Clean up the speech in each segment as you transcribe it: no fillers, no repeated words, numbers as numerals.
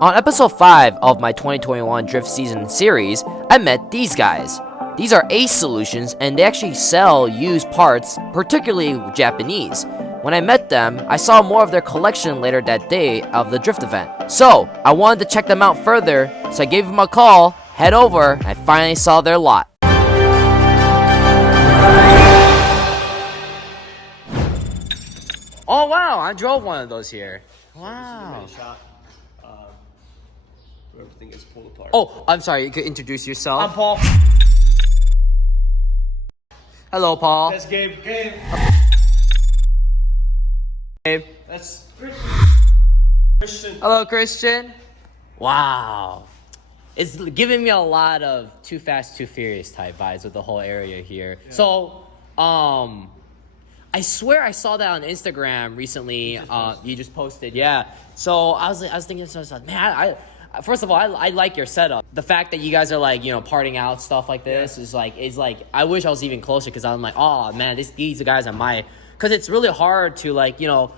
On episode 5 of my 2021 Drift Season series, I met these guys. These are Ace Solutions, and they actually sell used parts, particularly Japanese. When I met them, I saw more of their collection later that day of the Drift event. So, I wanted to check them out further, so I gave them a call, head over, and I finally saw their lot. Oh wow, I drove one of those here. Wow. Everything is pulled apart. Oh, I'm sorry, you could introduce yourself. I'm Paul. Hello, Paul. That's Gabe. Gabe. Gabe. That's Christian. Hello, Christian. Wow. It's giving me a lot of Too Fast, Too Furious type vibes with the whole area here. Yeah. So, I swear I saw that on Instagram recently. You just posted, yeah. So I was thinking to myself, man, first of all, I like your setup. The fact that you guys are like, partying out stuff like this is like I wish I was even closer, because I'm like, oh man, these guys are because it's really hard to like, going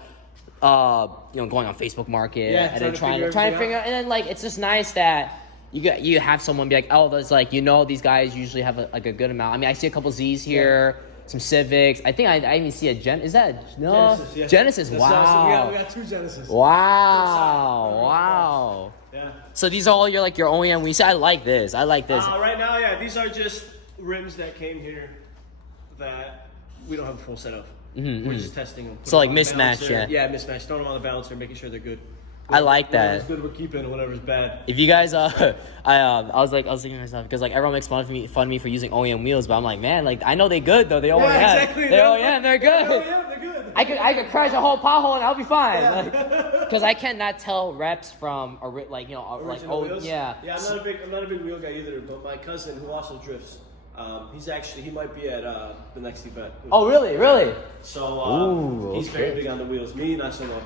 on Facebook Market and then trying to figure out, and then like it's just nice that you have someone be like, oh, there's like, these guys usually have a good amount. I mean, I see a couple Z's here. Yeah. Some Civics. I think I even see a Is that no Genesis? Yeah. Genesis. Wow. Awesome. We got two Genesis. Wow. Yeah. So these are all your OEM. We say I like this. Right now, yeah. These are just rims that came here that we don't have a full set of. Mm-hmm. We're just testing them. So like mismatch, yeah. Yeah, mismatch. Throwing them on the balancer, making sure they're good. I like that. Whatever's good, we're keeping. Whatever's bad. If you guys, I was thinking to myself, because like everyone makes fun of me for using OEM wheels, but I'm like, man, like I know they're good though. They OEM. Yeah, exactly. They're OEM. They're good. They're good. I could crash a whole pothole and I'll be fine. Because I cannot tell reps from original wheels. Yeah. Yeah, I'm not a big wheel guy either. But my cousin, who also drifts, he might be at the next event. Oh really? Really? So he's very big on the wheels. Me, not so much.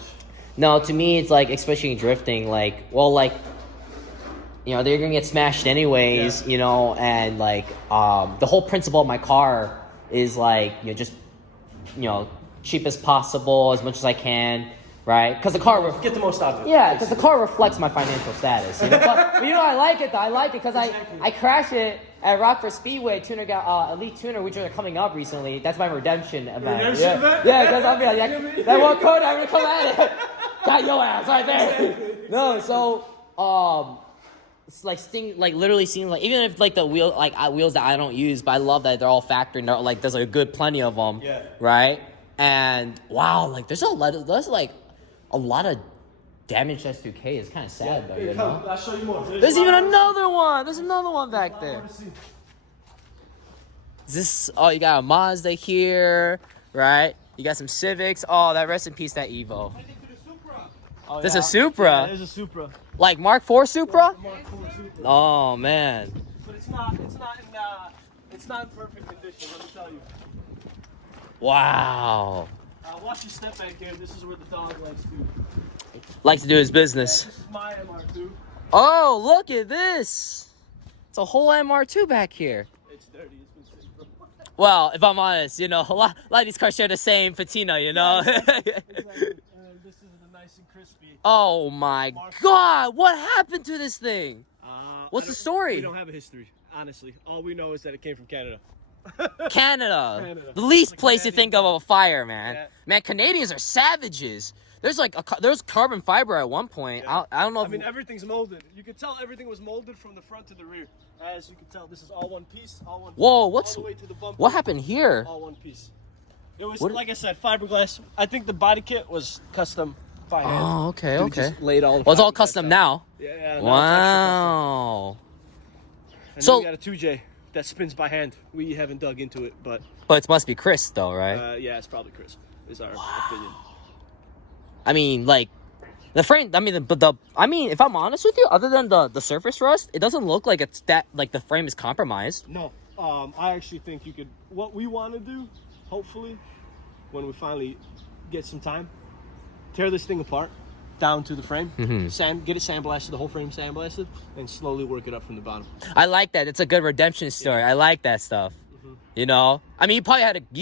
No, to me, it's like, especially in drifting, they're gonna get smashed anyways, and like, the whole principle of my car is like, cheap as possible, as much as I can, right? Because the car get the most out of it. Yeah, because the car reflects my financial status. But I like it though. I like it because I crash it at Rockford Speedway Elite Tuner, which are coming up recently. That's my redemption event. Redemption event? Yeah, because I'll be like, that one code, I'm gonna come at it. Got your ass right there. No, so it's literally seems like, even if like the wheels that I don't use, but I love that they're all factory and they're like there's a good plenty of them. Yeah. Right. And wow, like there's a lot of damaged S2K. It's kind of sad though. I'll show you more. There's even another one. There's another one back there. Is this? Oh, you got a Mazda here, right? You got some Civics. Oh, that rest in peace, that Evo. Oh, this is a Supra. Yeah, there's a Supra. Like Mark IV Supra? Mark IV Supra. Oh man. But it's not in perfect condition. Let me tell you. Wow. Watch your step back here. This is where the dog likes to do his business. This is my MR2. Oh, look at this. It's a whole MR2 back here. It's dirty. It's been sitting for a while. Well, if I'm honest, a lot of these cars share the same patina, Yeah, exactly. This is the nice and crispy. Oh my God! What happened to this thing? What's the story? We don't have a history, honestly. All we know is that it came from Canada. Canada. The least place you think of a fire, man. Yeah. Man, Canadians are savages. There's carbon fiber at one point. Yeah. I don't know. I mean, everything's molded. You could tell everything was molded from the front to the rear. As you can tell, this is all one piece. All the way to the bumper. What happened here? All one piece. It was like I said, fiberglass. I think the body kit was custom by hand. Oh, okay, We okay. just laid all. Well, it's all custom now. Yeah. Wow. And so then we got a 2J that spins by hand. We haven't dug into it, but it must be crisp though, right? Yeah, it's probably crisp. Is our opinion. I mean, like the frame. I mean, if I'm honest with you, other than the surface rust, it doesn't look like it's that like the frame is compromised. No, I actually think you could. What we want to do, hopefully, when we finally get some time, tear this thing apart down to the frame, get it sandblasted, the whole frame sandblasted, and slowly work it up from the bottom. I like that. It's a good redemption story. I like that stuff. You know, I mean, you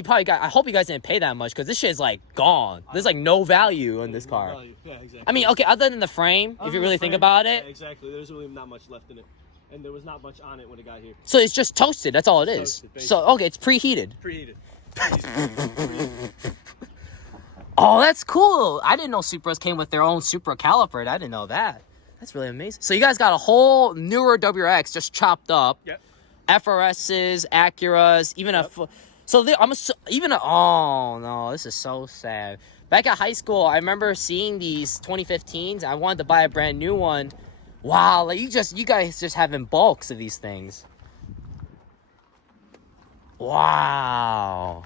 probably got. I hope you guys didn't pay that much because this shit is like gone. There's like no value in this car. Yeah, exactly. I mean, okay, other than the frame, if you really think about it. Yeah, exactly. There's really not much left in it, and there was not much on it when it got here. So it's just toasted. That's all it is. Toasted, So okay, it's preheated. Preheated. Oh, that's cool. I didn't know Supras came with their own Supra caliper. I didn't know that. That's really amazing. So you guys got a whole newer WRX just chopped up. Yep. FRSs, Acuras, even Yep. oh no, this is so sad. Back at high school, I remember seeing these 2015s. I wanted to buy a brand new one. Wow, like you guys just having bulks of these things. Wow.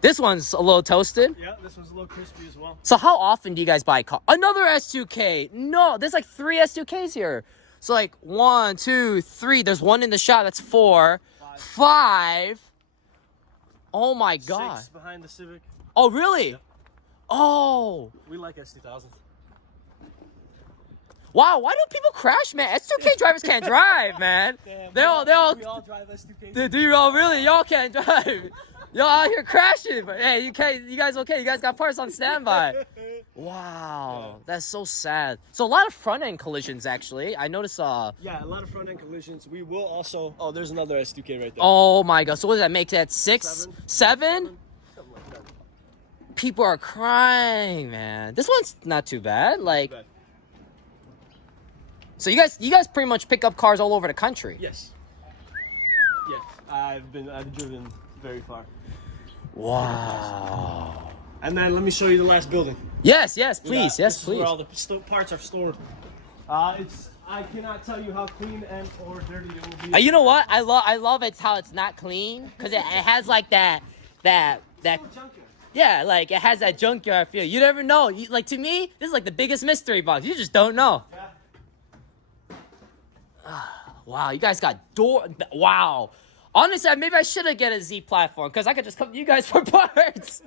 This one's a little toasted. Yeah, this one's a little crispy as well. So how often do you guys buy car? Another S2K. No, there's like 3 S2Ks here. So like 1, 2, 3. There's one in the shop. That's 4. 5. Oh my god. 6 behind the Civic. Oh really? Yep. Oh. We like S2000s. Wow. Why do people crash, man? S2K drivers can't drive, man. Damn, they all. we all drive S2K. Do you all really? Y'all can't drive. Y'all out here crashing, but hey, you guys okay? You guys got parts on standby. Wow, that's so sad. So a lot of front end collisions actually. I noticed. Yeah, a lot of front end collisions. We will also. Oh, there's another S2K right there. Oh my god. So what does that make that 6, 7? Something like that. People are crying, man. This one's not too bad. Like, Bad. so you guys pretty much pick up cars all over the country. Yes. Yes, I've driven very far. Wow. And then let me show you the last building. Yes, please, This yes, is please. where all the parts are stored. I cannot tell you how clean and or dirty it will be. You know what? I love it's how it's not clean because it has like that. Yeah, like it has that junkyard feel. You never know. Like to me, this is like the biggest mystery box. You just don't know. Yeah. Wow, you guys got door. Wow. Honestly, maybe I should have get a Z platform because I could just come to you guys for parts.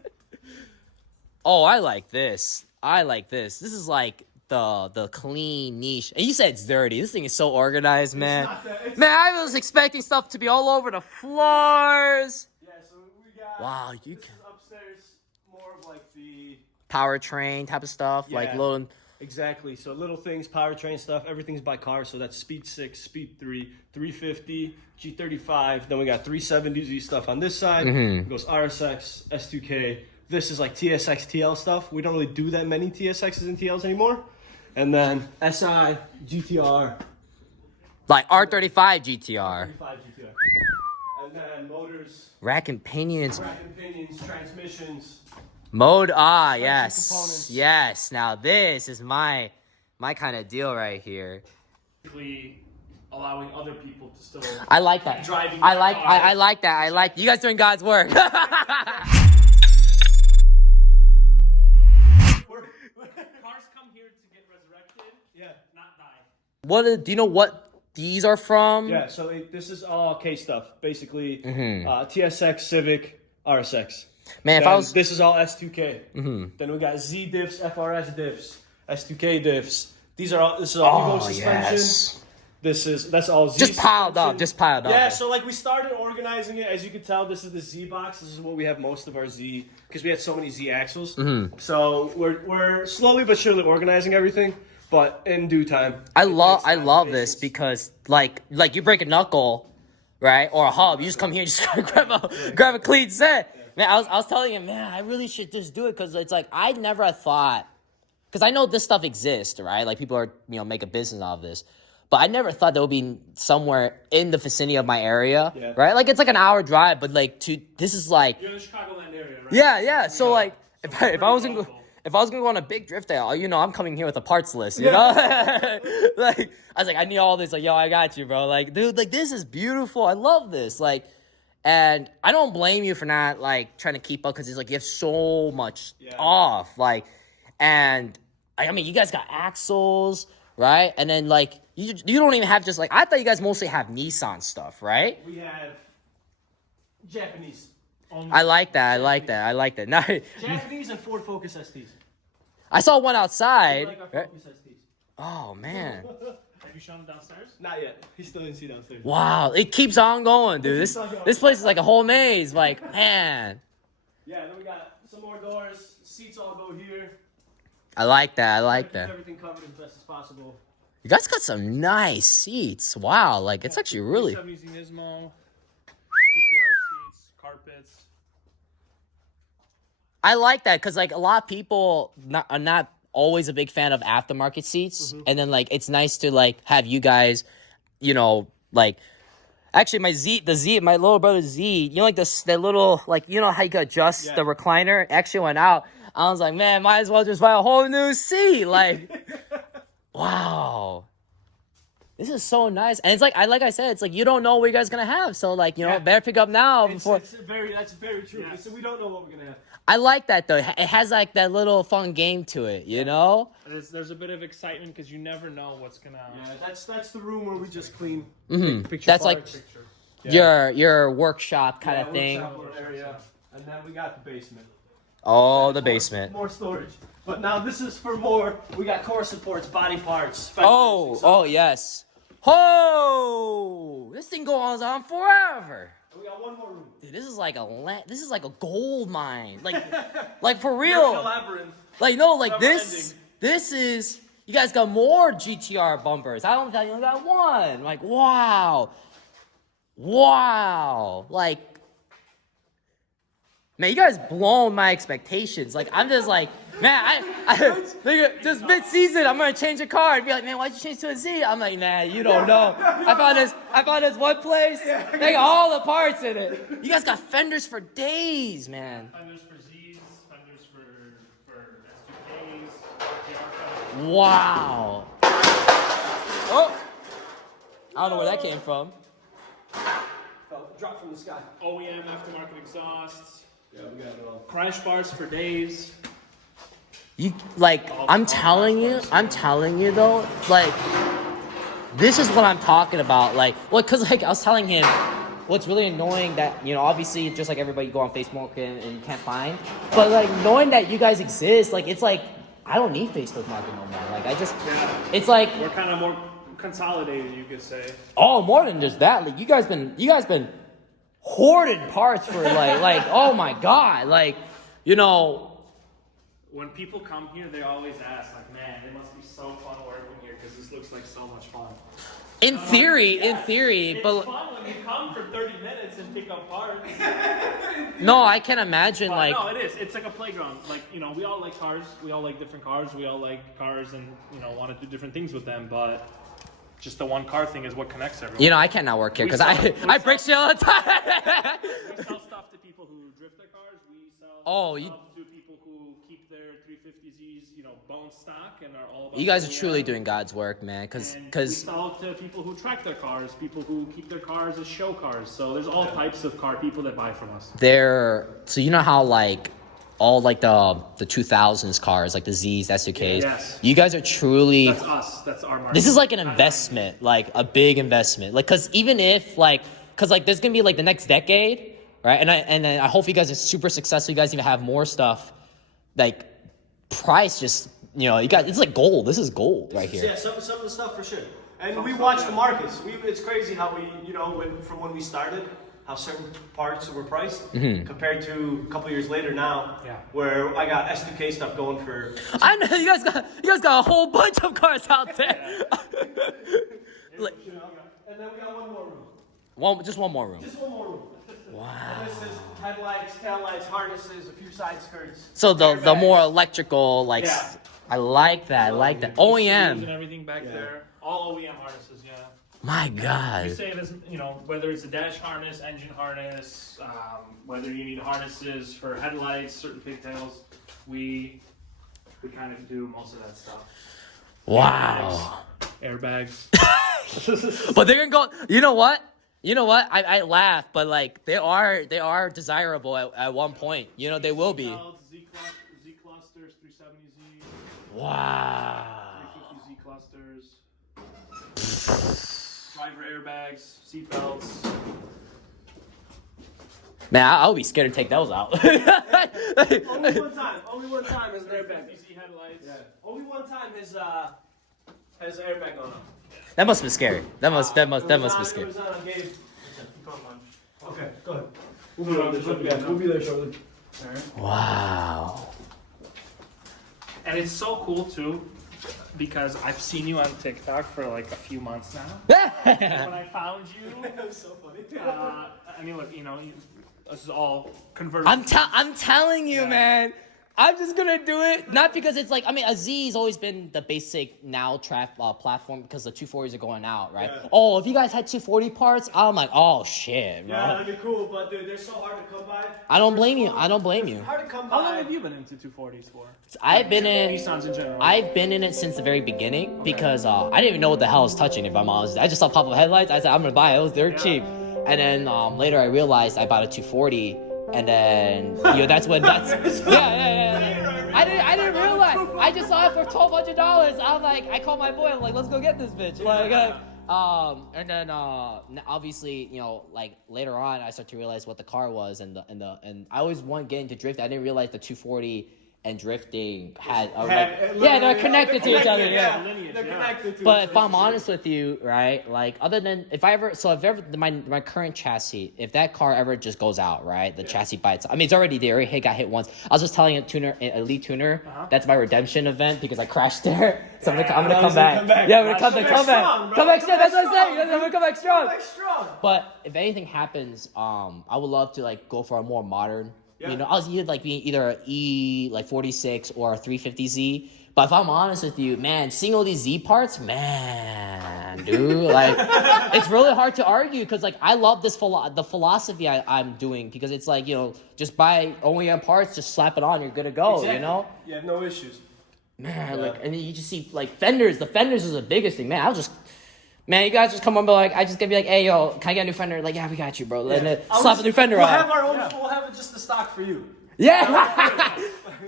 Oh, I like this. This is like the clean niche. And you said it's dirty. This thing is so organized, man. Man, I was expecting stuff to be all over the floors. Yeah, so we got. Wow, this is upstairs, more of like the powertrain type of stuff, like Yeah. little. Exactly. So little things, powertrain stuff, everything's by car. So that's Speed 6, Speed 3, 350, G35. Then we got 370Z stuff on this side. It goes RSX, S2K. This is like TSX TL stuff. We don't really do that many TSXs and TLs anymore. And then SI, GTR. Like R35 GTR. 35 GTR. And then motors, Rack and pinions. transmissions. Mode, components. yes. Yes. Now this is my kind of deal right here. Allowing other people to still I like that. driving. I like that. You guys doing God's work. Cars come here to get resurrected. Yeah. Not die. Do you know what these are from? Yeah, so this is all K stuff. Basically, TSX, Civic, RSX. Man, if Then I was this is all S2K. Then we got Z diffs, FRS diffs, S2K diffs. This is all Evo suspension. yes. That's all Z. Just piled up. suspension. Yeah, so like we started organizing it. As you can tell, this is the Z box. This is what we have most of our Z because we had so many Z axles. So we're slowly but surely organizing everything, but in due time. I love this because like you break a knuckle, right, or a hub, you just come here and just grab a clean set. Man, I was telling him, man, I really should just do it because it's like I never thought, because I know this stuff exists, right? Like people are make a business out of this, but I never thought there would be somewhere in the vicinity of my area, right? Like it's like an hour drive, but like this is like You're in the Chicagoland area, right? yeah. So like if I was gonna go on a big drift day, I'm coming here with a parts list, you know? Like, I was like, I need all this. Like, yo, I got you, bro. Like, dude, like, this is beautiful. I love this. Like, and I don't blame you for not, like, trying to keep up because it's like you have so much off. Like, and, I mean, you guys got axles, right? And then, like, you don't even have just, like, I thought you guys mostly have Nissan stuff, right? We have Japanese. I like that. Now, Japanese and Ford Focus STs. I saw one outside. Like our Focus STs. Oh man. Have you shown him downstairs? Not yet. He still didn't see downstairs. Wow, it keeps on going, dude. This place is like a whole maze. Like, man. Yeah, then we got some more doors. Seats all go here. I like that. I like Keep that. everything covered as best as possible. You guys got some nice seats. Wow, like it's actually really. 370s Nismo, GTR seats, carpets. I like that because like a lot of people are not always a big fan of aftermarket seats, and then like it's nice to like have you guys, you know, like. Actually, my little brother Z, you know, like that little, like, you know how you could adjust the recliner? Actually went out. I was like, man, might as well just buy a whole new seat. Like, wow. This is so nice. And it's like I said, it's like you don't know what you guys going to have. So, like, you know, better pick up now before. That's very true. Yes. So we don't know what we're going to have. I like that, though. It has, like, that little fun game to it, you know? There's a bit of excitement because you never know what's going to... Yeah, that's the room where we just clean. That's like your workshop kind of thing. Workshop area. And then we got the basement. Oh, the basement. More storage. But now this is for more. We got core supports, body parts. Oh, yes. Oh, this thing goes on forever. We got one more room. Dude, this is like a gold mine. Like for real. Like no, like this is you guys got more GTR bumpers. I don't think you only got one. Like wow. Like man, you guys blown my expectations. Like I'm just like, man, I just mid-season, I'm gonna change a car and be like, man, why'd you change to a Z? I'm like, nah, you don't know. I found this one place. They got all the parts in it. You guys got fenders for days, man. Fenders for Zs, fenders for S2Ks, Wow. Oh, I don't know where that came from. Drop from the sky. OEM aftermarket exhausts. Yeah, we got it all. Crash bars for days. You like I'm telling you though, like this is what I'm talking about. Like, well, cause like I was telling him, what's really annoying that you know, obviously just like everybody, you go on Facebook and you can't find, but like knowing that you guys exist, like it's like I don't need Facebook Market no more. Like I just, it's like we're kind of more consolidated, you could say. Oh, more than just that. Like you guys been hoarding parts for like oh my god, like you know. When people come here, they always ask, like, man, it must be so fun working here because this looks like so much fun. In theory, It's but fun when you come for 30 minutes and pick up parts. no, I can imagine But like no, it is. It's like a playground. Like, you know, we all like cars. We all like different cars. We all like cars and, you know, want to do different things with them. But just the one car thing is what connects everyone. you know I cannot work here because I break shit all the time. We sell stuff to people who drift their cars. We sell stuff to people who keep their 350Zs, you know, bone stock and are all about You guys are OEM. truly doing God's work, man. And we sell to people who track their cars, people who keep their cars as show cars. So there's all types of car people that buy from us. So you know how like all like the 2000s cars, like the Zs, S2Ks. Yes. You guys are truly. That's us. That's our market. This is like an investment, like a big investment. Like, cause even if cause there's gonna be like the next decade, right? And then I hope you guys are super successful. You guys even have more stuff. Like, price just it's like gold. This is gold right here. Yeah, some of the stuff for sure. And we watch the markets. It's crazy how we, from when we started, how certain parts were priced compared to a couple years later now, where I got S2K stuff going for. I know you guys got a whole bunch of cars out there. Like, and then we got one more room. Just one more room. Just one more room. Wow. And this is headlights, taillights, harnesses, a few side skirts. So the more electrical, like, I like that. I like that. OEM. And everything back there. All OEM harnesses, yeah. My God. We say it as, whether it's a dash harness, engine harness, whether you need harnesses for headlights, certain pigtails, we kind of do most of that stuff. Wow. Airbags. But they're gonna go. You know what? I laugh, but like they are desirable at one point. They will be. Z clusters, 370Z. Wow. 350Z clusters. Driver airbags, seat belts. Man, I'll be scared to take those out. Only one time. Only one time has an airbag. 350Z headlights. Yeah. Only one time has airbag on them. That must be scary. That must be scary. Okay, go ahead. We'll be there shortly. Wow. And it's so cool too, because I've seen you on TikTok for like a few months now. And when I found you, That was so funny. I mean, look, this is all converted. I'm telling you, man. I'm just gonna do it, not because it's like, I mean, a Z's always been the basic now trap platform because the 240s are going out, right? Yeah. Oh, if you guys had 240 parts, I'm like, oh shit, bro. Yeah, that'd be cool, but dude, they're so hard to come by. I don't blame you. I don't blame you. Hard to come How long by. have you been into 240s for? I've been in Nissans in general. I've been in it since the very beginning because I didn't even know what the hell I was touching, if I'm honest. I just saw pop-up headlights. I said, I'm gonna buy it. It was dirt cheap. And then later I realized I bought a 240, and then that's yeah. I didn't realize. I just saw it for $1,200. I was like, I called my boy. I'm like, let's go get this bitch. And then obviously, like later on, I started to realize what the car was, and I always want getting to drift. I didn't realize the 240 and drifting had they're connected to each other. Yeah. They're connected to But if I'm honest with you, right, like other than if my current chassis, if that car ever just goes out, right, the chassis by itself, I mean, it's already there. It got hit once. I was just telling an elite tuner, that's my redemption event because I crashed there. So I'm gonna come back. Yeah, I'm gonna come back strong. That's what I'm saying. I'm gonna come back strong. But if anything happens, I would love to like go for a more modern. I was either an E like 46 or a 350Z. But if I'm honest with you, man, seeing all these Z parts, man, dude, like it's really hard to argue because like I love the philosophy I'm doing because it's like just buy OEM parts, just slap it on, you're good to go. Exactly. You have no issues. Man, and you just see like fenders. The fenders is the biggest thing, man. Man, you guys just come on, but like I just gonna be like, hey yo, can I get a new fender? Like, yeah, we got you, bro. And then slap a new fender on. We'll have our own. We'll have it just the stock for you. Yeah.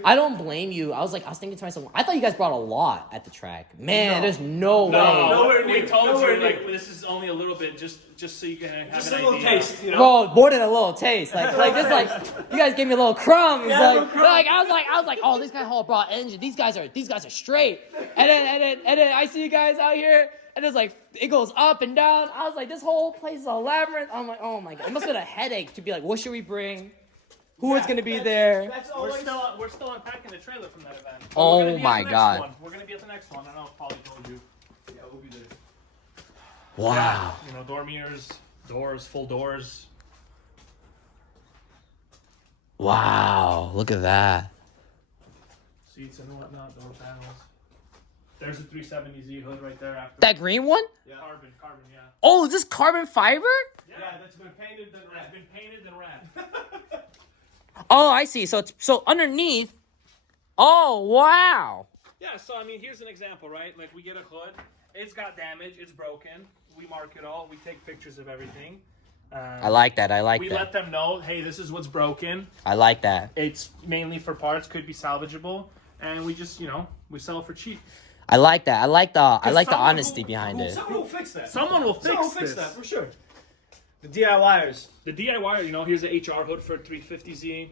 I don't blame you. I was thinking to myself, I thought you guys brought a lot at the track. Man, there's no way. Nowhere near. We told Nowhere you near. like this is only a little bit, just so you can have Just an a little idea. taste, Bro, more than a little taste. Like this, like you guys gave me a little crumbs. Yeah, like, little crumbs. like I was like, oh, this guy haul brought engine. These guys are straight. And then I see you guys out here. And it's like, it goes up and down. I was like, this whole place is a labyrinth. I'm like, oh my God. It must have been a headache to be like, what should we bring? Who is going to be there? That's We're always. still unpacking the trailer from that event. Oh We're gonna be at my the next God. one. We're gonna be at the next one. I don't know if Polly told you. Yeah, we'll be there. Wow. Door mirrors, doors, full doors. Wow. Look at that. Seats and whatnot, door panels. There's a 370Z hood right there after. That green one? Yeah. Carbon, yeah. Oh, is this carbon fiber? Yeah, that's been painted then It's wrapped. been painted and wrapped. Oh, I see. So underneath. Oh, wow. Yeah, so I mean, here's an example, right? Like we get a hood, it's got damage, it's broken. We mark it all. We take pictures of everything. I like that. We let them know, hey, this is what's broken. I like that. It's mainly for parts, could be salvageable, and we just, we sell it for cheap. I like that. I like the someone honesty who- behind it. Someone will fix that. Someone will fix this. that for sure. The DIYers. The DIY, here's an HR hood for 350Z.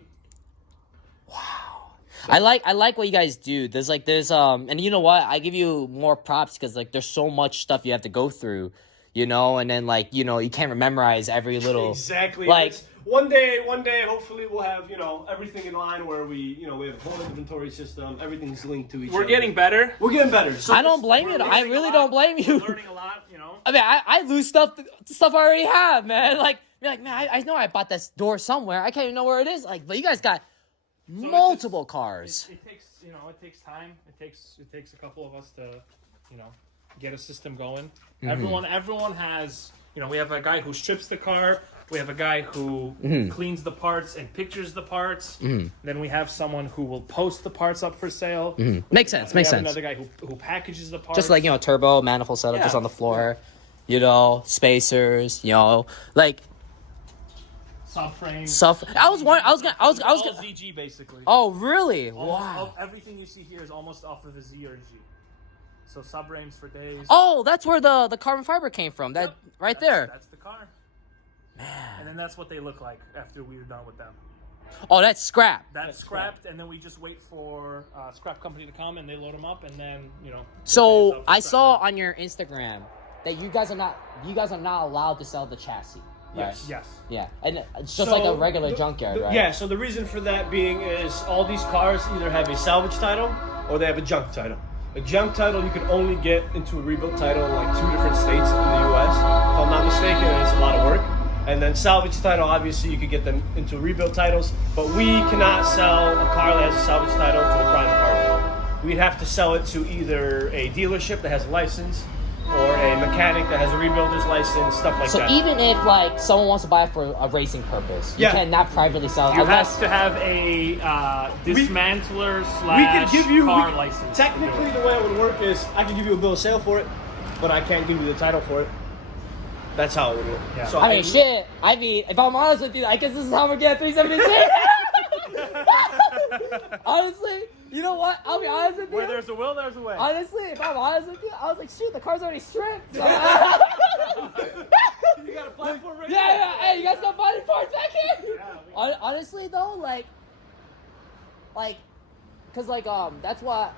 I like what you guys do. There's and you know what? I give you more props because like there's so much stuff you have to go through, and then you can't memorize every little Exactly. like It's one day, hopefully we'll have everything in line where we we have a whole inventory system. Everything's linked to each other. We're getting better. We're getting better. So I don't blame you. I really don't blame you. We're learning a lot, I mean, I lose stuff I already have, man. Like you're like, man, I know I bought this door somewhere. I can't even know where it is. Like, but you guys got multiple cars. It takes it takes time. It takes a couple of us to get a system going. Mm-hmm. Everyone has we have a guy who strips the car. We have a guy who cleans the parts and pictures the parts. Then we have someone who will post the parts up for sale. Makes sense. We Makes have sense. Another guy who packages the parts. Just like turbo manifold setup just Yeah. on the floor, spacers, like subframe. stuff. I was all gonna. ZG basically. Oh, really? Almost Wow. everything you see here is almost off of a Z or G. So subrames for days. Oh, that's where the carbon fiber came from. That right there. That's the car. Man. And then that's what they look like after we're done with them. Oh, that's scrap. That's scrapped, and then we just wait for scrap company to come, and they load them up, and then So I saw on your Instagram, that you guys are not allowed to sell the chassis. Right? Yes. Yes. Yeah, and it's just like a regular junkyard, right? Yeah, so the reason for that being is all these cars either have a salvage title or they have a junk title. A junk title you can only get into a rebuilt title in like 2 different states in the U.S. If I'm not mistaken, and it's a lot of work. And then salvage title, obviously you could get them into rebuilt titles, but we cannot sell a car that has a salvage title to a private party. We'd have to sell it to either a dealership that has a license or a mechanic that has a rebuilder's license, stuff like So that. even if like someone wants to buy it for a racing purpose, you Yeah. cannot privately sell it You unless have to have a dismantler we could give you car license. Technically, the way it would work is I can give you a bill of sale for it, but I can't give you the title for it. That's how it would work. Yeah. So I mean, shit. I mean, if I'm honest with you, I guess this is how we're getting 376. Honestly, you know what? I'll be honest with you. Where there's a will, there's a way. Honestly, if I'm honest with you, I was like, shoot, the car's already stripped. You got a platform right Yeah. Hey, you guys got body parts back here? Honestly, though, cause that's what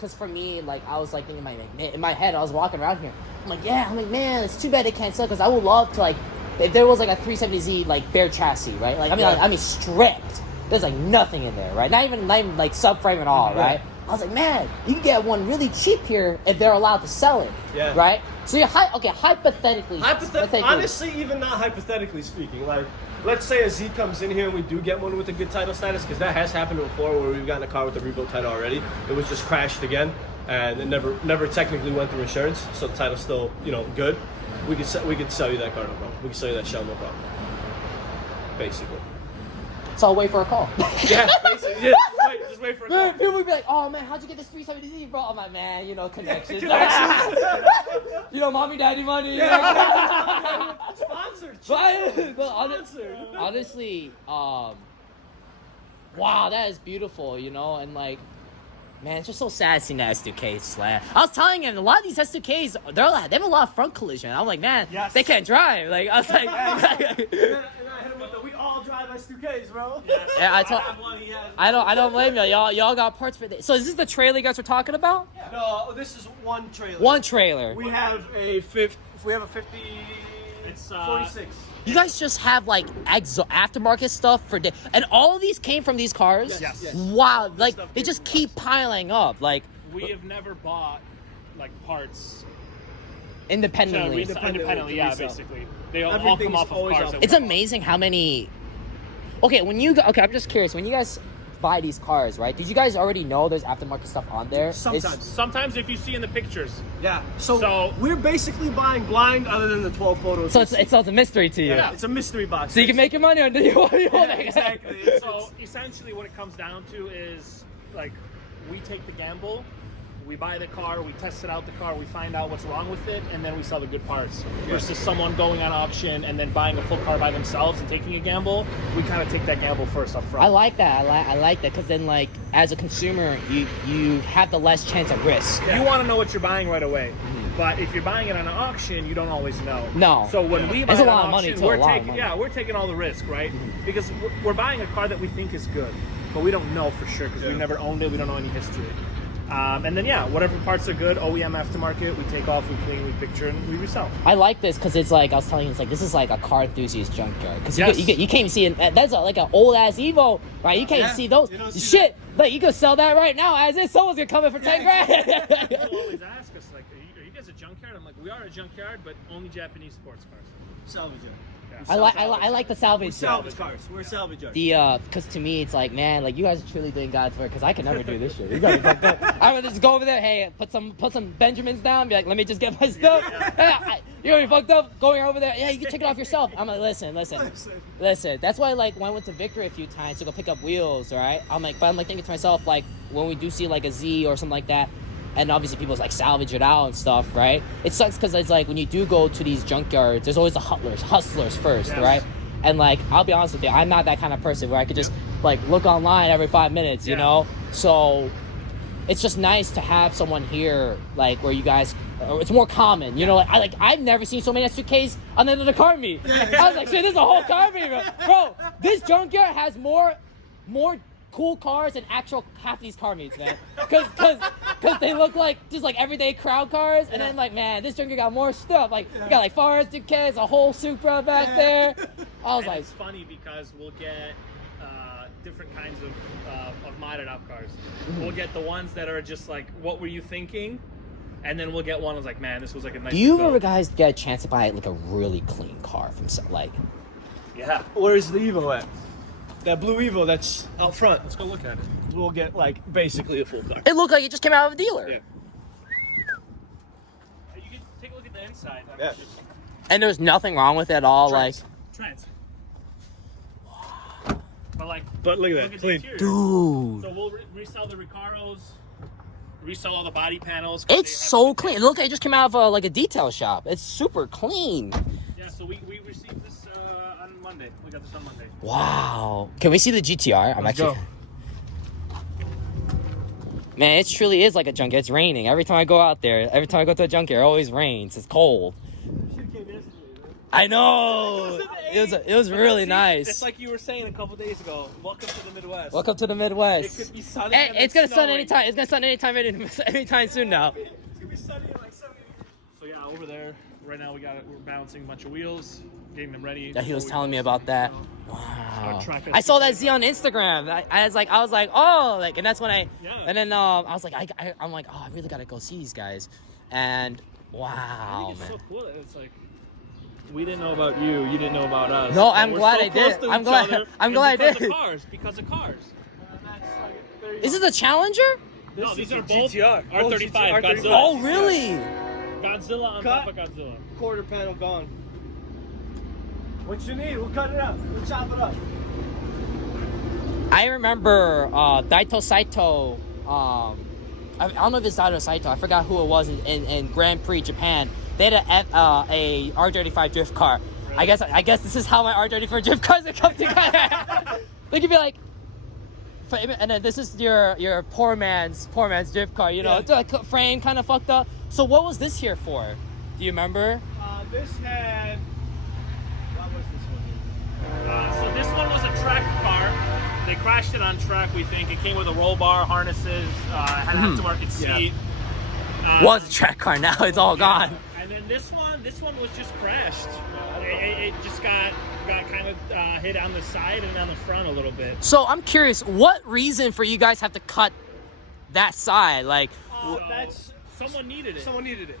cause for me, like, I was like thinking in my head, I was walking around here. I'm like, man, it's too bad they can't sell. Cause I would love to like, if there was like a 370Z like bare chassis, right? Like, I mean, stripped. There's like nothing in there, right? Not even like subframe at all, right? I was like, man, you can get one really cheap here if they're allowed to sell it, right? So you're hypothetically. Honestly, even not hypothetically speaking, like, let's say a Z comes in here and we do get one with a good title status, because that has happened before where we've gotten a car with a rebuilt title already. It was just crashed again, and it never technically went through insurance, so the title's still, good. We could sell you that car, no problem. We could sell you that shell, no problem. Basically. So I'll wait for a call. Yeah, basically. Yeah, just wait for a call. People would be like, oh man, how'd you get this 370Z, bro? I'm like, man, connections. Mommy, daddy money. Sponsored. Honestly, wow, that is beautiful, and like, man, it's just so sad seeing that S2K slam. I was telling him, a lot of these S2Ks, they have a lot of front collision. I'm like, man, they can't drive. Like, I was like, And I hit him with the, we all drive S2Ks, bro. yeah, I don't blame y'all got parts for this. So is this the trailer you guys were talking about? No, this is one trailer. One trailer. We have a 50. It's 46. You guys just have like aftermarket stuff for and all of these came from these cars? Yes. Wow, like they just keep piling up. Like, we have never bought like parts independently. independently, yeah, resell. basically. They all come Everything's off of always cars. off. that It's we bought. amazing how many. Okay, I'm just curious. When you guys buy these cars, right? Did you guys already know there's aftermarket stuff on there? Sometimes if you see in the pictures. Yeah. So- So we're basically buying blind, other than the 12 photos. So it's a mystery to you. yeah, it's a mystery box. So you can make your money or do you want exactly. So essentially what it comes down to is, like, we take the gamble, we buy the car, we test it out the car, we find out what's wrong with it, and then we sell the good parts. Versus someone going on auction and then buying a full car by themselves and taking a gamble, we kind of take that gamble first up front. I like that. I like that because then, like, as a consumer, you have the less chance of risk. You want to know what you're buying right away. But if you're buying it on an auction, you don't always know. No. So when we buy It's a it lot on of money, auction, too, we're a lot of taking money. yeah, we're taking all the risk, right? Because we're buying a car that we think is good, but we don't know for sure because we've never owned it. We don't know any history. And then whatever parts are good, OEM aftermarket, we take off, we clean, we picture, and we resell. I like this because it's like I was telling you, it's like this is like a car enthusiast junkyard because Yes. you can't even see it. That's like an old ass Evo, right? You can't see those you don't see shit. But you could sell that right now as if someone's gonna come in for 10 grand. People always ask us, like, are you guys a junkyard? I'm like, we are a junkyard, but only Japanese sports cars. Salvage yard. I like the salvage. Salvage cars. We're a salvage yard. Because to me it's like, man, like you guys are truly doing God's work because I can never do this shit. You gotta be fucked up. I would just go over there, hey, put some Benjamins down, be like, let me just get my stuff. You're gonna be fucked up going over there. Yeah, you can check it off yourself. I'm like, listen. That's why, like, when I went to Victory a few times to go pick up wheels, right? I'm like thinking to myself, like, when we do see like a Z or something like that, and obviously people like salvage it out and stuff, right? It sucks because it's like when you do go to these junkyards, there's always the hustlers first, right? And like, I'll be honest with you, I'm not that kind of person where I could just like look online every 5 minutes, you know? So it's just nice to have someone here, like, where you guys, it's more common, you know? Like, I've never seen so many S2Ks on the end of the car meet. I was like, shit, this is a whole car meet, bro. This junkyard has more cool cars and actual half these car meets, man. Cause they look like just like everyday crowd cars, and then like, man, this junker got more stuff. Like you got like Forest Duquesnes, a whole Supra back there. I was And like, it's funny because we'll get different kinds of modded out cars. We'll get the ones that are just like, what were you thinking? And then we'll get one that's like, man, this was like a nice. do you go. ever guys get a chance to buy like a really clean car from like? Yeah. Where's the Evo at? That blue Evo that's out front. Let's go look at it. We'll get like basically a full car. It looked like it just came out of a dealer. Yeah. You can take a look at the inside. Yeah. And there's nothing wrong with it at all. Trans. Like, Trans. But like, But look at that, look at clean. the interior. dude, So we'll resell the Recaros, resell all the body panels. 'cause it's they have so the- clean. It looked like it just came out of like a detail shop. It's super clean. Yeah, so we received this on Monday. We got this on Monday. Wow. Can we see the GTR? I'm Let's actually. Man, it truly is like a junkyard. It's raining every time I go out there. Every time I go to a junkyard, it always rains. It's cold. I know. It was really See, nice. It's like you were saying a couple days ago. Welcome to the Midwest. Welcome to the It Midwest. could be sunny. Hey, and it's gonna sun snowing. anytime. It's gonna sun anytime soon now. It's gonna be sunny in like 70 degrees. So yeah, over there right now we're balancing a bunch of wheels, getting them ready. Yeah, he was before we telling me go about see, that. you know. Wow. Our track I saw that SDK. Z on Instagram. I was like, oh, like, and that's when Yeah. and then I was like, I'm like, oh, I really gotta go see these guys, and I wow, think it's man. so cool that it's like we didn't know about you, you didn't know about us. No, and I'm we're glad so I close did. to I'm each glad- other, I'm and glad I because did. Of cars, because of cars. Is it a Challenger? No, these is are a both GTR. R35 R35. Godzilla. Oh, really? Godzilla on Cut. top of Godzilla. Quarter panel gone. What you need? We'll cut it up. We'll chop it up. I remember Daito Saito. I don't know if it's Daito Saito. I forgot who it was in Grand Prix Japan. They had a R35 drift car. I guess this is how my R35 drift cars have come together. They could be like, and then this is your poor man's drift car. You know, Yeah. it's like frame kind of fucked up. So what was this here for? Do you remember? This had. What was this one? So this one was a track car. They crashed it on track, we think. It came with a roll bar, harnesses, had an aftermarket Yeah. seat. Was a track car. Now it's all gone. And then this one was just crashed. It just got kind of hit on the side and on the front a little bit. So I'm curious, what reason for you guys have to cut that side? Like That's Someone needed it. someone needed it.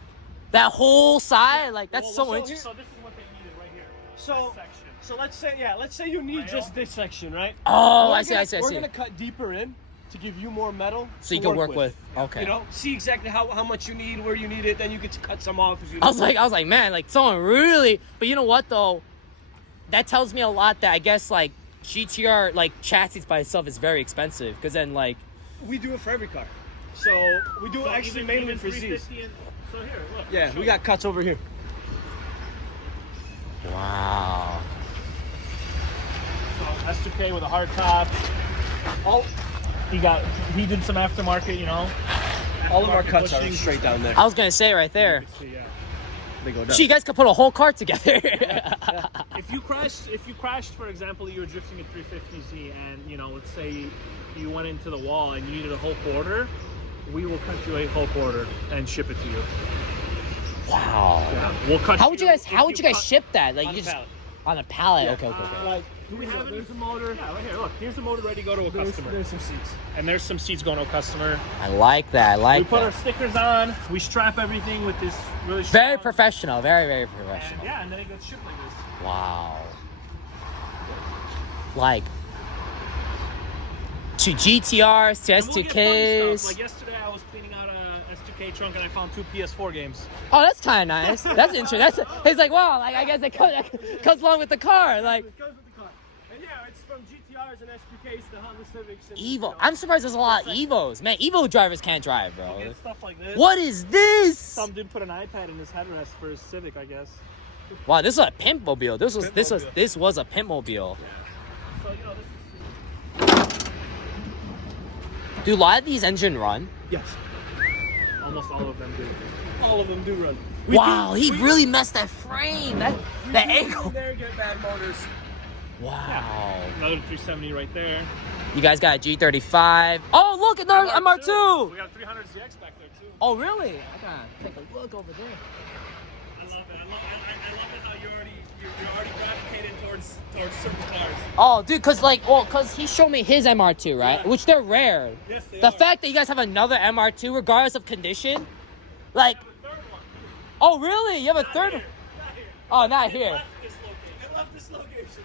that whole side? Like that's Well, so so interesting. this is what they needed right here. So, This section. so let's say you need Right just off. this section, right? Oh, We're I see. We're gonna cut deeper in to give you more metal, So you to can work with. Okay. You know, see exactly how much you need, where you need it. Then you get to cut some off if you. I was like, man, like someone really. But you know what though? That tells me a lot. That I guess like GTR like chassis by itself is very expensive. Because then like we do it for every car. So we do it actually mainly for Z's. 350 and, so here, look. Yeah, show we you. got cuts over here. wow. So S2K with a hard top. All He did some aftermarket, you know. of our Aftermarket cuts are bushings. straight down there. I was gonna say right there. So, yeah. They go down. So you guys could put a whole car together. If you crashed, for example, you were drifting a 350Z, and you know, let's say you went into the wall and you needed a whole quarter, we will cut you a whole quarter and ship it to you. Wow. Yeah. We'll cut. How would you guys? if How would you guys cut- ship that? Like on you a just pallet. on a pallet? Yeah. Okay. Okay. Like, Do we have there's a motor. Yeah, right here. Look, here's the motor ready to go to a customer, There's some seats. and there's some seats going to a customer. I like that. I We like put our that. stickers on. We strap everything with this really strong, Very professional. Very And, professional. yeah, and then it gets shipped like this. Wow. Like to GTRs, to And we'll get funny S2Ks. stuff. Like yesterday, I was cleaning out a S2K trunk and I found 2 PS4 games. Oh, that's kind of nice. That's interesting. That's he's like, wow. Like I guess it comes along with the car. Like It goes with the car. And yeah, it's from GTRs and SPKs to Honda Civics. And, Evo. I'm surprised there's a lot of Evos. Man, Evo drivers can't drive, bro. Get stuff like this. What is this? Some dude put an iPad in his headrest for his Civic, I guess. Wow, this is a pimp mobile. This was a pimp mobile. So you know, this is Do a lot of these engine run? Yes. almost all of them do. All of them do run. Wow, he really messed that frame. That We do angle. There get bad motors. Wow. Another 370 right there. You guys got a G35. Oh, look, another MR2. We got a 300ZX back there too. Oh, really? I gotta take a look over there. I love it. I love it how you're already gravitated towards certain cars. Oh, dude, cause he showed me his MR2, right? Yeah. Which they're rare. Yes, they The are. fact that you guys have another MR2, regardless of condition, like, I have a third one. oh, really? You have a third? Not here. Oh, not It here. left this location.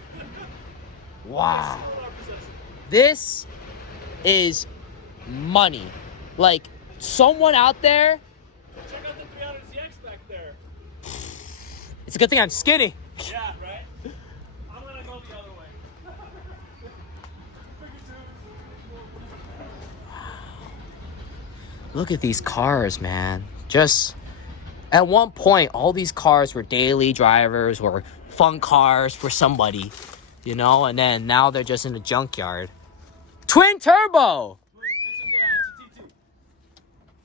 Wow. Still in our possession. This is money. Like, someone out there, Check out the 300ZX back there. it's a good thing I'm skinny. Yeah, right? I'm gonna go the other way. Look at these cars, man. Just at one point, all these cars were daily drivers or fun cars for somebody, you know, and then now they're just in the junkyard. Twin turbo! It's a T2.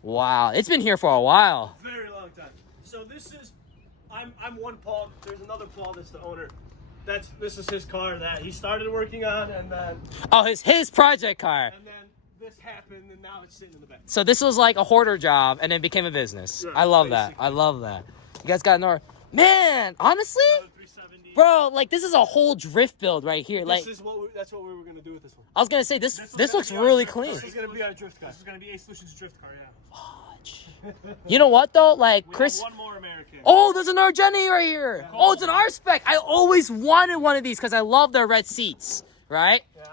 Wow, it's been here for a while. Very long time. So this is, I'm one Paul. There's another Paul that's the owner. This is his car that he started working on, and then Oh, his project car. this happened, and now it's sitting in the back. So this was like a hoarder job and then became a business. Yeah, I love that. basically. I love that. You guys got another, man, honestly, 370. bro, like this is a whole drift build right here. Like, That's what we were gonna do with this one. I was gonna say, this was looks gonna be really our- clean. This is gonna be our drift car. This is gonna be A Solutions drift car, yeah. You know what though? Like We Chris. have one more American. Oh, there's another Jenny right here. Oh, it's an R spec. I always wanted one of these because I love their red seats. Right? Yeah.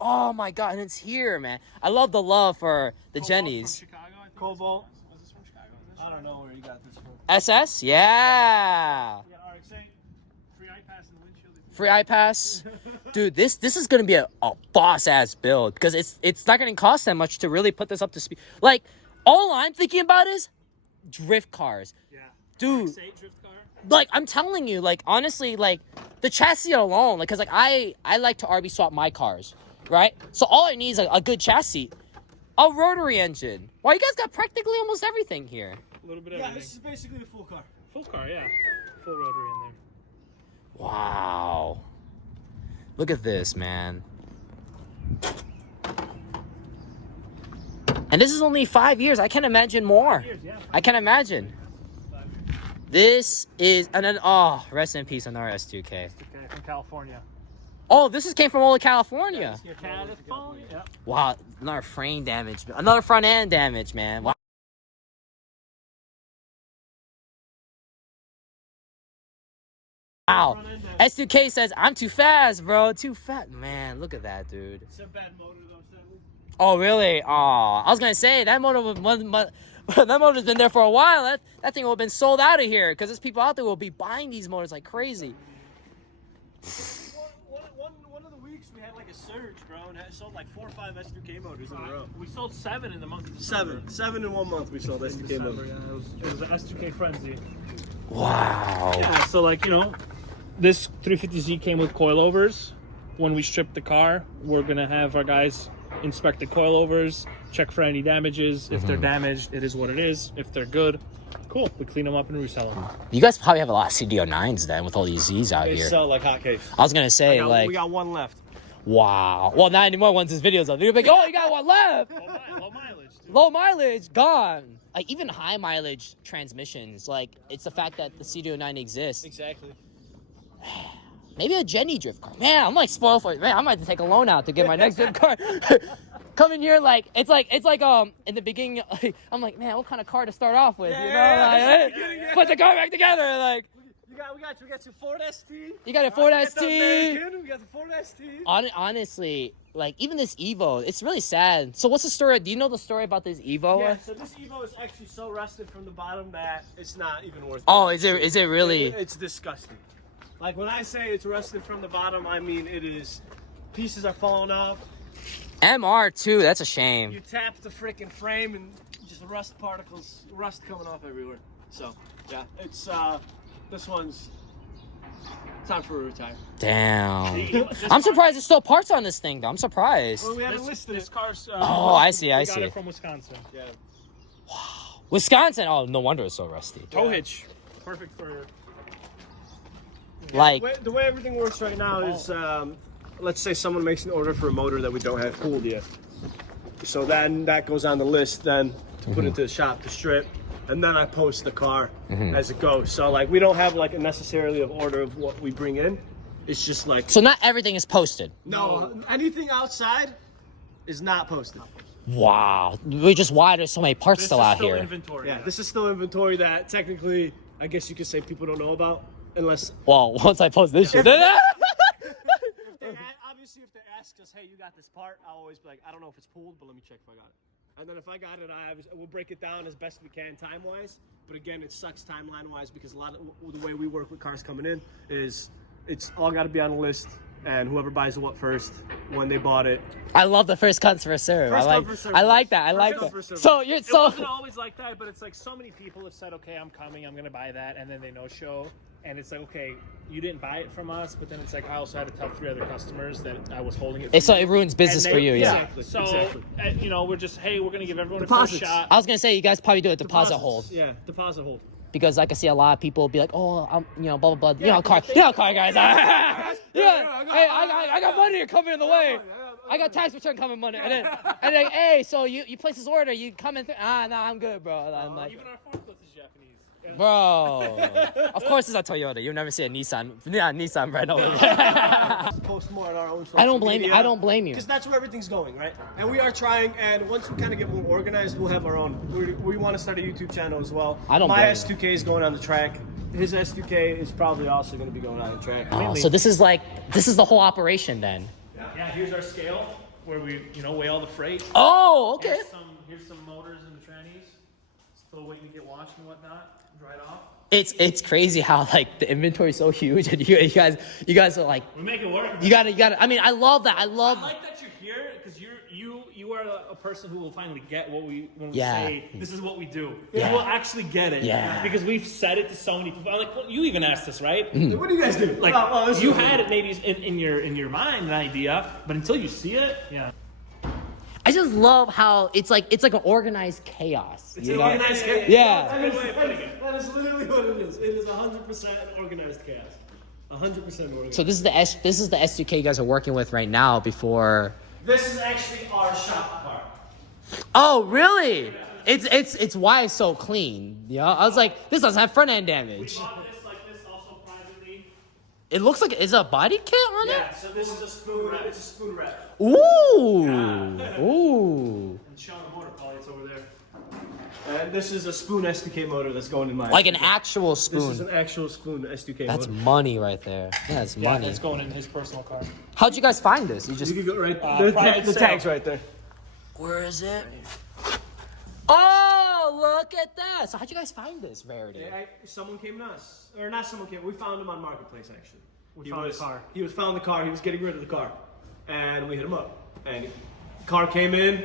Oh my god, and it's here, man. I love the love for the Cobalt Jennies. From Chicago, I think. Cobalt. Was this from Chicago? Is I don't know where you got this from. SS? Yeah. Yeah, RX-8. Free iPass and windshield. Free iPass. Dude, this is gonna be a boss ass build because it's not gonna cost that much to really put this up to speed. Like, all I'm thinking about is drift cars. Yeah. Dude, RX-8 drift car. like I'm telling you, like honestly, like the chassis alone, like, cause like I like to RB swap my cars, right? So all I need is a good chassis, a rotary engine. Well, you guys got practically almost everything here. A little bit of Yeah, everything. this is basically a full car. Full car, yeah. Full rotary in there. Wow. Look at this, man. And this is only 5 years. I can't imagine more. Yeah. I can't imagine. This is, and then, oh, rest in peace on our S2K. Okay, from California. Oh, this is came from old California. California. Yep. Wow, another frame damage. Another front end damage, man. Wow. Wow. S2K says, I'm too fast, bro. Too fat. Man, look at that, dude. It's a bad motor though, sadly. Oh, really? Oh, I was going to say, that motor that motor's been there for a while. That thing will have been sold out of here because there's people out there who will be buying these motors like crazy. One of the weeks we had like a surge, bro, and it sold like 4 or 5 S2K motors in a row. We sold 7 in the month of December. Seven in 1 month we sold S2K December, motors. yeah. It was an S2K frenzy. Wow. Yeah, so like, you know, this 350Z came with coilovers. When we strip the car, we're gonna have our guys inspect the coilovers, check for any damages. If they're damaged, it is what it is. If they're good, cool. We clean them up and resell them. You guys probably have a lot of CDO9s then with all these Zs out They here. sell like hotcakes. I was going to say, like, we got one left. wow. Well, not anymore once this video's up. They're going to be like, oh, you got one left. Low mileage, too. Low mileage, gone. Like, even high mileage transmissions, like, it's the fact that the CDO9 exists. Exactly. Maybe a Jenny drift car. Man, I'm like spoiled for it. Man, I might have to take a loan out to get my next drift car. Come in here like it's like in the beginning I'm like, man, what kind of car to start off with? You know, like, put the car back together. Like, We got your Ford ST. you got a Ford We got the ST. American, we got the Ford ST. Honestly, like even this Evo, it's really sad. So what's the story? Do you know the story about this Evo? Yeah, so this Evo is actually so rusted from the bottom that it's not even worth it. Oh, is it really? It's disgusting. Like when I say it's rusted from the bottom, I mean it is. Pieces are falling off. MR2, that's a shame. You tap the freaking frame and just rust coming off everywhere. So yeah, it's this one's time for a retire. Damn. I'm surprised there's still parts on this thing though. I'm surprised. Well, we haven't listed This it. car's. Oh, I see, I we see. got it from Wisconsin. Yeah. Wisconsin. Oh, no wonder it's so rusty. Tow hitch. Perfect for. Like, The way everything works right now is let's say someone makes an order for a motor that we don't have cooled yet. So then that goes on the list then to put into the shop to strip, and then I post the car as it goes. So like we don't have like a necessarily an order of what we bring in. It's just like So not everything is posted. no, anything outside is not posted. Wow. Which is why there's so many parts This still is out still here. inventory. Yeah, this is still inventory that technically I guess you could say people don't know about unless Well, once I post this shit. obviously if they ask us, hey, you got this part, I'll always be like, I don't know if it's pulled, but let me check if I got it. And then if I got it, we'll break it down as best we can time-wise. But again, it sucks timeline-wise because a lot of the way we work with cars coming in is it's all got to be on a list, and whoever buys what first, when they bought it. I love the first come first serve. First I come, like first serve. I like that. I First like come, that. first serve. So you're It so wasn't always like that, but it's like so many people have said, okay, I'm coming, I'm gonna buy that, and then they no-show, and it's like, okay, you didn't buy it from us, but then it's like I also had to tell 3 other customers that I was holding it. so it ruins business And for they- you, yeah. Exactly. So Exactly. you know, we're just we're gonna give everyone a Deposits. first shot. I was gonna say you guys probably do a deposit Deposits. hold Yeah, deposit hold. because I can see a lot of people be like, oh, I'm blah blah blah. Yeah, car guys. yeah, Hey, I got money coming in the way. I got tax return coming money, and then hey, so you place this order, you come in. Nah, I'm good, bro. I'm like, Even our forklift is Japanese. Yeah. bro. Of course it's a Toyota. You'll never see a Nissan brand over there. Post more on our own. I don't blame you. I don't blame you. Because that's where everything's going, right? And we are trying. And once we kind of get more organized, we'll have our own. We want to start a YouTube channel as well. I don't My blame S2K is going on the track. His S2K is probably also going to be going on the track. So this is the whole operation then. Yeah, here's our scale where we weigh all the freight. Oh, okay. Here's some motors in the trannies. Still waiting to get washed and whatnot, dried off. It's crazy how like the inventory is so huge and you guys are like We make it work. you gotta. I mean, I love that. I love. I like that you're here because you are a person who will finally get what when we Yeah. say this is what we do. Yeah. You will actually get it. Yeah. Because we've said it to so many people. Like, well, you even asked us, right? What do you guys do? Like this you is- had it maybe in your mind an idea, but until you see it, yeah. I just love how it's like an organized chaos. It's you an know? organized chaos. Yeah. That is literally what it is. It is 100% organized chaos. 100% organized. So this is the S2K you guys are working with right now before. This is actually our shop part. Oh really? It's why it's so clean. You know? I was like, this doesn't have front end damage. Bought this like this also privately. It looks like is a body kit on it? Yeah, so this is a spoon wrap. It's a spoon wrap. Ooh. Yeah. Ooh. And show the motor probably it's over there. And this is a spoon SDK motor that's going in my. Like an actual This is spoon. an actual spoon SDK That's motor. money right there. Yeah, that's Yeah, money. it's going in his personal car. How'd you guys find this? You just You can go right. private the sale. tag's right there. Where is it? Oh, look at that! So how'd you guys find this rarity? Someone came to us, or not someone came. We found him on Marketplace actually. We found the car. He was found the car. He was getting rid of the car, and we hit him up. And the car came in.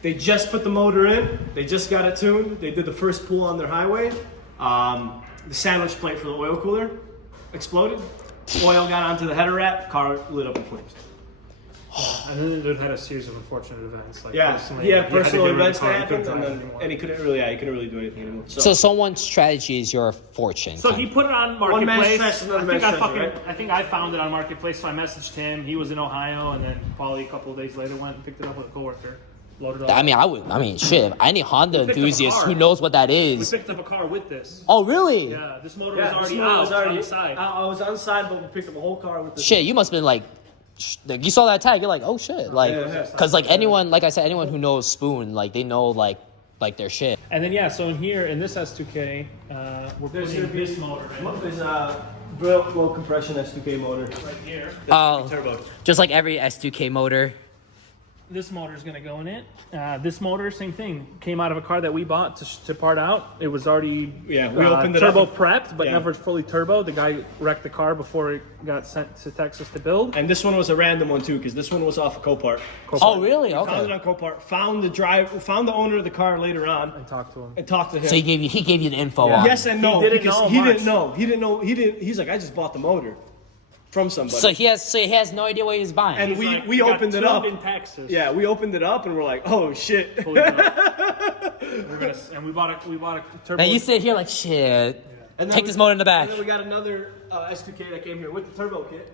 They just put the motor in. They just got it tuned. They did the first pull on their highway. The sandwich plate for the oil cooler exploded. Oil got onto the header wrap. Car lit up in flames. And then it had a series of unfortunate events. Like Yeah, personally, he had to personal get rid of events the car, that he couldn't happened, drive and anymore. he couldn't really do anything anymore. So someone's strategy is your fortune. So he put it on Marketplace. man's another I man's think treasure, right? I think I found it on Marketplace, so I messaged him. He was in Ohio, and then probably a couple of days later went and picked it up with a coworker. Loaded it up. I mean, shit. Any Honda picked up a enthusiast car. who knows what that We is. picked up a car with this. Oh, really? Yeah, this motor Yeah, was this already motor out was already on the side. I was on the side, but we picked up a whole car with this. Shit, you must have been like, you saw that tag, you're like, oh shit, like, Yeah. cause like anyone, like I said, anyone who knows Spoon, like they know like their shit. And then so in here in this S2K, we're There's putting gonna be this motor in There's a real low compression S2K motor. right here. Oh, Turbo. just like every S2K motor. This motor is going to go in it. This motor, same thing, came out of a car that we bought to part out. It was already We opened it up turbo and- prepped, but Yeah. never fully turbo. The guy wrecked the car before it got sent to Texas to build. And this one was a random one too, because this one was off of Copart. Oh, really? Found it Okay. on Copart. Found the owner of the car later on, And talk to him. and talked to him. So he gave you the info Yeah. on. yes and no, He didn't because know he much. didn't know. He didn't know. He's like, I just bought the motor from somebody. So he has no idea what he's buying. And He's we like, got opened it tuned up. in Texas. Yeah, we opened it up and we're like, oh shit. Fully built. And we bought a turbo. and you sit here like shit. And then Take we- this motor in the back. And then we got another S2K that came here with the turbo kit.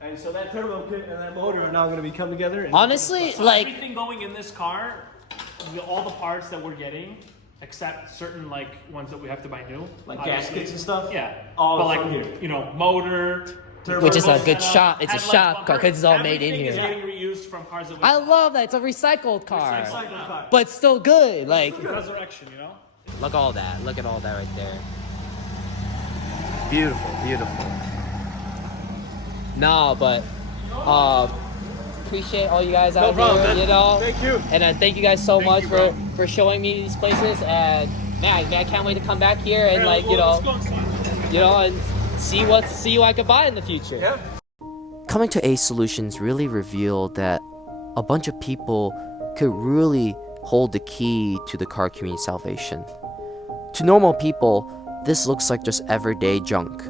And so that turbo kit and that motor are now going to be come together. And Honestly, So like, everything going in this car, all the parts that we're getting, except certain like ones that we have to buy new, like obviously. gaskets and stuff. Yeah, All but from like here. Motor, which is a turbo good setup, shop. It's a headlights, shop car bumper, because it's all made in everything here. is getting reused from cars that we. I love that. It's a recycled car, Recycled car. but still good. Like, Resurrection, look at all that. Look at all that right there. Beautiful, beautiful. No, but appreciate all you guys out problem, here. man. You know, Thank you. and thank you guys so much you, for bro. showing me these places. And man, I can't wait to come back here and like Let's go inside. and see what I could buy in the future. Yeah. Coming to Ace Solutions really revealed that a bunch of people could really hold the key to the car community salvation. To normal people, this looks like just everyday junk.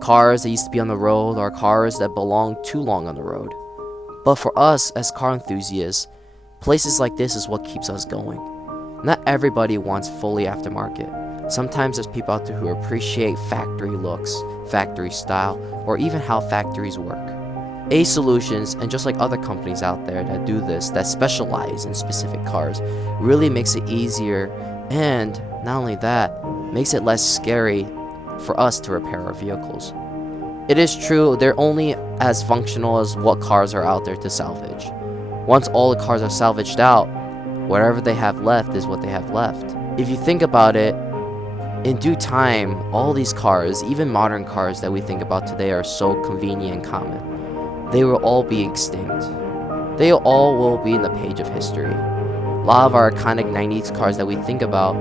Cars that used to be on the road or cars that belong too long on the road. But for us as car enthusiasts, places like this is what keeps us going. Not everybody wants fully aftermarket. Sometimes there's people out there who appreciate factory looks, factory style, or even how factories work. Ace Solutions, and just like other companies out there that do this, that specialize in specific cars, really makes it easier, and not only that, makes it less scary for us to repair our vehicles. It is true, they're only as functional as what cars are out there to salvage. Once all the cars are salvaged out, whatever they have left is what they have left. If you think about it, in due time, all these cars, even modern cars that we think about today, are so convenient and common. They will all be extinct. They all will be in the page of history. A lot of our iconic 90s cars that we think about,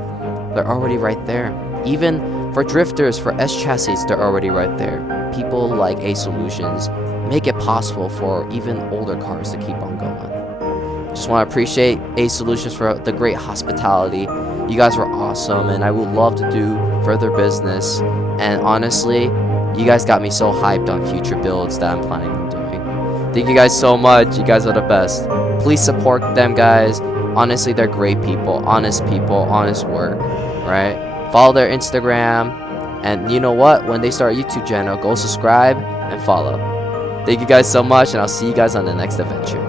they're already right there. Even for drifters, for S chassis, they're already right there. People like Ace Solutions make it possible for even older cars to keep on going. Just want to appreciate Ace Solutions for the great hospitality. You guys were awesome, and I would love to do further business. And honestly, you guys got me so hyped on future builds that I'm planning on doing. Thank you guys so much. You guys are the best. Please support them, guys. Honestly, they're great people, honest work, right? Follow their Instagram, and you know what? When they start a YouTube channel, go subscribe and follow. Thank you guys so much, and I'll see you guys on the next adventure.